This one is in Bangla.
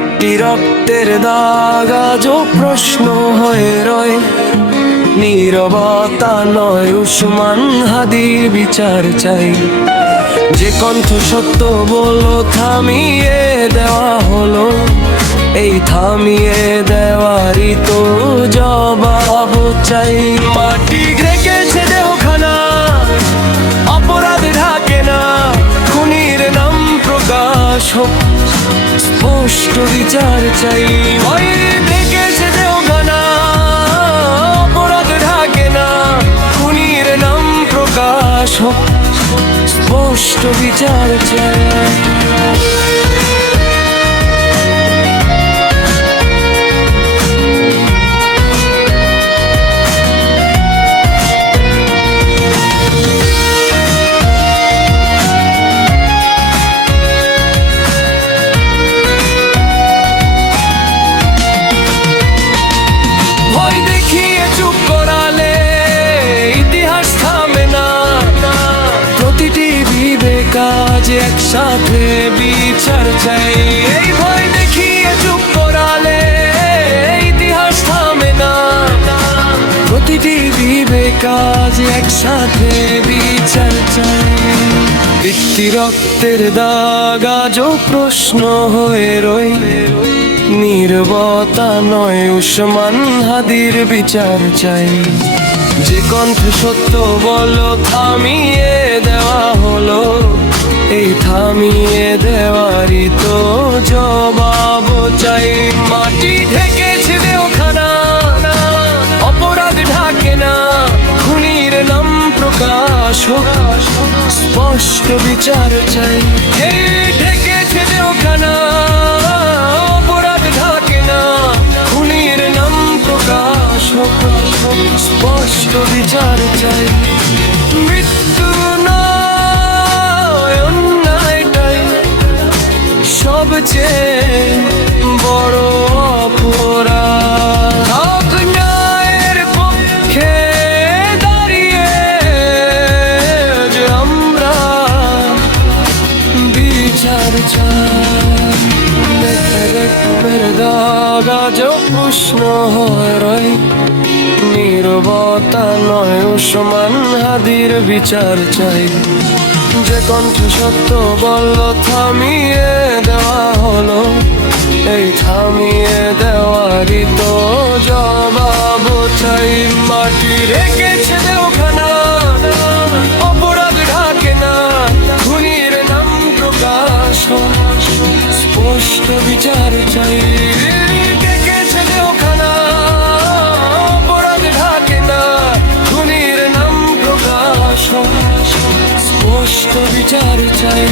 একটি রক্তের দাগ আজও প্রশ্ন হয়ে রয়। নীরবতা নয়, উসমান হাদির বিচার চাই। যে কণ্ঠ সত্য বলল থামিয়ে দেওয়া হলো, এই থামিয়ে দেওয়ারই তো জবাব চাই। মাটি ঢেকেছে দেহখানা, অপরাধ ঢাকে না, খুনির নাম প্রকাশ হোক, স্পষ্ট বিচার চাই। ভয় ঢেকেছে দেহখানা, অপরাধ ঢাকে না, খুনির নাম প্রকাশ হোক, স্পষ্ট বিচার চাই। কাজ একসাথে বিচার চাই। এই ভয় দেখিয়ে চুপ করালে ইতিহাস থামে না, প্রতিটি বিবেক কাজ একসাথে বিচার চাই। একটি রক্তের দাগ আজও প্রশ্ন হয়ে রই। নীরবতা নয়, উসমান হাদির বিচার চাই। যে কণ্ঠ সত্য বলল থামিয়ে দেওয়া হলো, এই থামিয়ে দেওয়ারই তো জবাব চাই। মাটি ঢেকেছে দেহখানা, অপরাধ ঢাকে না, খুনির নাম প্রকাশ হোক, স্পষ্ট বিচার চাই। এই ঢেকেছে দেহখানা, অপরাধ ঢাকে না, খুনির নাম প্রকাশ হোক, স্পষ্ট বিচার চাই। মৃত্যু নয়, অন্যায়টাই সবচেয়ে বড় অপরাধ। ন্যায়ের পক্ষে দাঁড়িয়ে যে আমরা বিচার চাই। দাগ আজও প্রশ্ন হয় রয়। নীরবতা নয়, উসমান হাদির বিচার চাই। যে কণ্ঠ সত্য বলল থামিয়ে দেওয়া হলো, এই থামিয়ে দেওয়ারই তো জবাব চাই। মাটি রেখেছে দেওখানা, অপরাধ ঢাকে না, খুনির নাম প্রকাশ হোক, স্পষ্ট বিচার চাই। ডেকেছে দেওখানা, অপরাধ ঢাকে না, খুনির নাম প্রকাশ হোক, স্পষ্ট বিচার চাই।